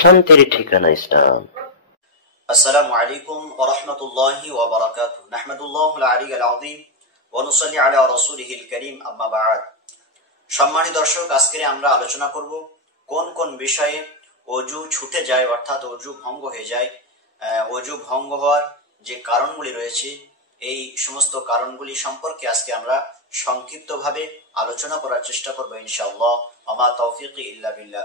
শান্তির ঠিকানা ইসলাম। আসসালামু আলাইকুম ওয়া রাহমাতুল্লাহি ওয়া বারাকাতুহু। নাহমাদুল্লাহুল আলিয়্যুল আযীম ওয়া নুসাল্লি আলা রাসূলিহিল কারীম, আম্মা বা'দ। সম্মানিত দর্শক, আজকে আমরা আলোচনা করব কোন কোন বিষয়ে ওযু ছুটে যায়, অর্থাৎ ওযু ভঙ্গ হয়ে যায়। ওযু ভঙ্গ হওয়ার যে কারণগুলি রয়েছে, এই সমস্ত কারণগুলি সম্পর্কে আজকে আমরা সংক্ষিপ্তভাবে আলোচনা করার চেষ্টা করব ইনশাআল্লাহ। আমা তাওফীকি ইল্লা বিল্লাহ।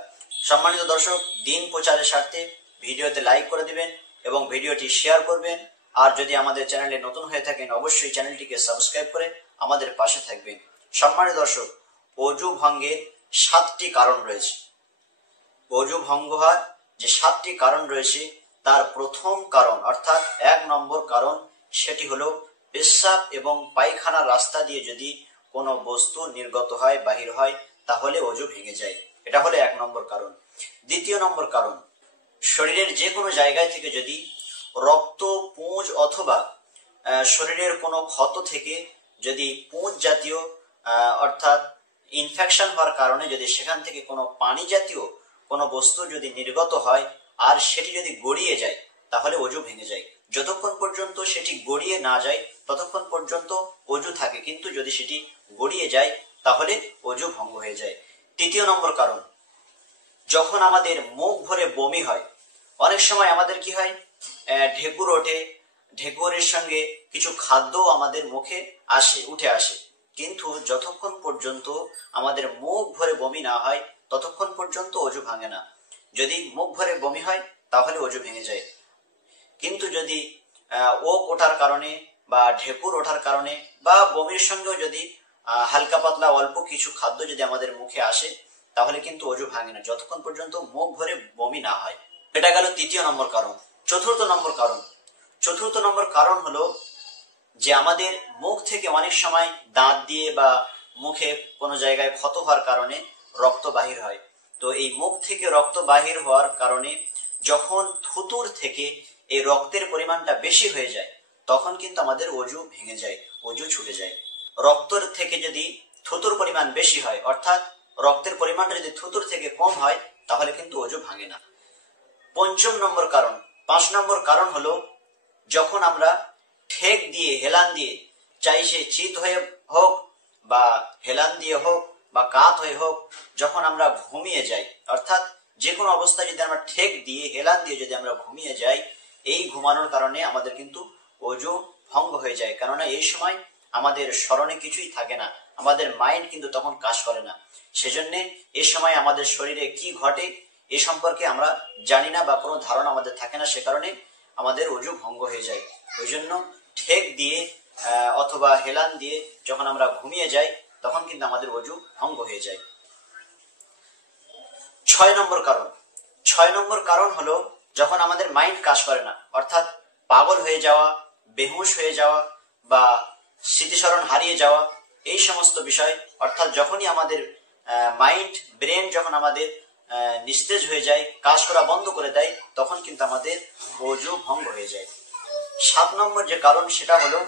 সম্মানিত দর্শক, দিন প্রচারের স্বার্থে ভিডিওতে লাইক করে দিবেন এবং ভিডিওটি শেয়ার করবেন। আর যদি আমাদের চ্যানেলে নতুন হয়ে থাকেন, অবশ্যই চ্যানেলটিকে সাবস্ক্রাইব করে আমাদের পাশে থাকবেন। সম্মানিত দর্শক, ওযু ভঙ্গের 7টি কারণ রয়েছে। ওযু ভঙ্গ হওয়ার যে 7টি কারণ রয়েছে, তার প্রথম কারণ অর্থাৎ 1 নম্বর কারণ, সেটি হলো পেশাব এবং পায়খানার রাস্তা দিয়ে যদি কোনো বস্তু নির্গত হয়, বাহির হয়, তাহলে ওযু ভেঙে যায়। এটা হলো 1 নম্বর কারণ। দ্বিতীয় নম্বর কারণ, শরীরের যে কোনো জায়গায় থেকে যদি রক্ত, পুঁজ অথবা শরীরের কোনো ক্ষত থেকে যদি পুঁজ জাতীয় অর্থাৎ ইনফেকশন হওয়ার কারণে যদি সেখান থেকে কোনো পানি জাতীয় কোনো বস্তু যদি নির্গত হয় আর সেটি যদি গড়িয়ে যায়, তাহলে ওযু ভেঙে যায়। যতক্ষণ পর্যন্ত সেটি গড়িয়ে না যায় ততক্ষণ পর্যন্ত ওযু থাকে, কিন্তু যদি সেটি গড়িয়ে যায় তাহলে ওযু ভঙ্গ হয়ে যায়। তৃতীয় নম্বর কারণ, যখন আমাদের মুখ ভরে বমি হয়, অনেক সময় আমাদের কি হয়, ঢেকুর ওঠে, ঢেকুরের সঙ্গে কিছু খাদ্য আমাদের মুখে উঠে আসে, কিন্তু যতক্ষণ পর্যন্ত আমাদের মুখ ভরে বমি না হয় ততক্ষণ পর্যন্ত ওযু ভাঙে না। যদি মুখ ভরে বমি হয় তাহলে ওযু ভেঙে যায়, কিন্তু যদি ওক ওঠার কারণে বা ঢেকুর ওঠার কারণে বা বমির সঙ্গেও যদি হালকা পাতলা অল্প কিছু খাদ্য যদি আমাদের মুখে আসে, তাহলে কিন্তু ওযু ভাঙে না, যতক্ষণ পর্যন্ত মুখ ভরে বমি না হয়। এটা গেল তৃতীয় নম্বর কারণ। চতুর্থ নম্বর কারণ হলো যে আমাদের মুখ থেকে অনেক সময় দাঁত দিয়ে বা মুখে কোনো জায়গায় ক্ষত হওয়ার কারণে রক্ত বাহির হয়। তো এই মুখ থেকে রক্ত বাহির হওয়ার কারণে যখন থুতুর থেকে এই রক্তের পরিমাণটা বেশি হয়ে যায়, তখন কিন্তু আমাদের ওযু ভেঙে যায়, ওযু ছুটে যায়। রক্তের থেকে যদি থুতুর পরিমাণ বেশি হয়, অর্থাৎ রক্তের পরিমাণটা যদি থুতুর থেকে কম হয়, তাহলে কিন্তু ওযু ভাঙে না। 5 নম্বর কারণ হলো যখন আমরা ঠেক দিয়ে, হেলান দিয়ে, চাই সে চিত হয়ে হোক বা হেলান দিয়ে হোক বা কাত হয়ে হোক, যখন আমরা ঘুমিয়ে যাই, অর্থাৎ যে কোনো অবস্থায় যদি আমরা ঠেক দিয়ে, হেলান দিয়ে যদি আমরা ঘুমিয়ে যাই, এই ঘুমানোর কারণে আমাদের কিন্তু ওযু ভঙ্গ হয়ে যায়। কেননা এই সময় আমাদের স্মরণে কিছুই থাকে না, আমাদের মাইন্ড কিন্তু তখন কাজ করে না। সেজন্য এই সময় আমাদের শরীরে কি ঘটে এ সম্পর্কে আমরা জানি না বা কোনো ধারণা আমাদের থাকে না, সে কারণে আমাদের ওযু ভঙ্গ হয়ে যায়। ওই জন্য ঠেক দিয়ে অথবা হেলান দিয়ে যখন আমরা ঘুমিয়ে যাই, তখন কিন্তু আমাদের ওযু ভঙ্গ হয়ে যায়। 6 নম্বর কারণ হলো যখন আমাদের মাইন্ড কাজ করে না, অর্থাৎ পাগল হয়ে যাওয়া, বেহুশ হয়ে যাওয়া বা স্মৃতিস্মরণ হারিয়ে যাওয়া, এই সমস্ত বিষয়, অর্থাৎ যখনই আমাদের মাইন্ড, ব্রেন যখন আমাদের নিস্তেজ হয়ে যায়, কাজ করা বন্ধ করে দেয়, তখন কিন্তু আমাদের ওযু ভঙ্গ হয়ে যায়। 7 নম্বর যে কারণ, সেটা হলো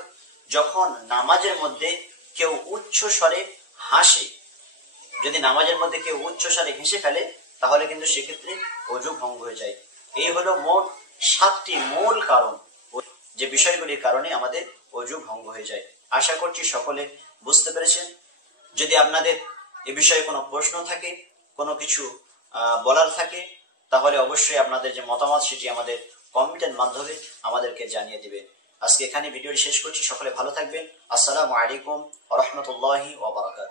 যখন নামাজের মধ্যে কেউ উচ্চ স্বরে হাসে। যদি নামাজের মধ্যে কেউ উচ্চ স্বরে হেসে ফেলে, তাহলে কিন্তু সেক্ষেত্রে ওযু ভঙ্গ হয়ে যায়। এই হলো মোট 7টি মূল কারণ, যে বিষয়গুলির কারণে আমাদের ওযু ভঙ্গ হয়ে যায়। আশা করছি সকলে বুঝতে পেরেছেন। যদি আপনাদের এ বিষয়ে কোনো প্রশ্ন থাকে, কোনো কিছু বলার থাকে, তাহলে অবশ্যই আপনাদের যে মতামত সেটি আমাদের কমেন্টের মাধ্যমে আমাদেরকে জানিয়ে দিবেন। আজকে এখানে ভিডিওটি শেষ করছি। সকলে ভালো থাকবেন। আসসালামু আলাইকুম ওয়া রাহমাতুল্লাহি ওয়া বারাকাতুহু।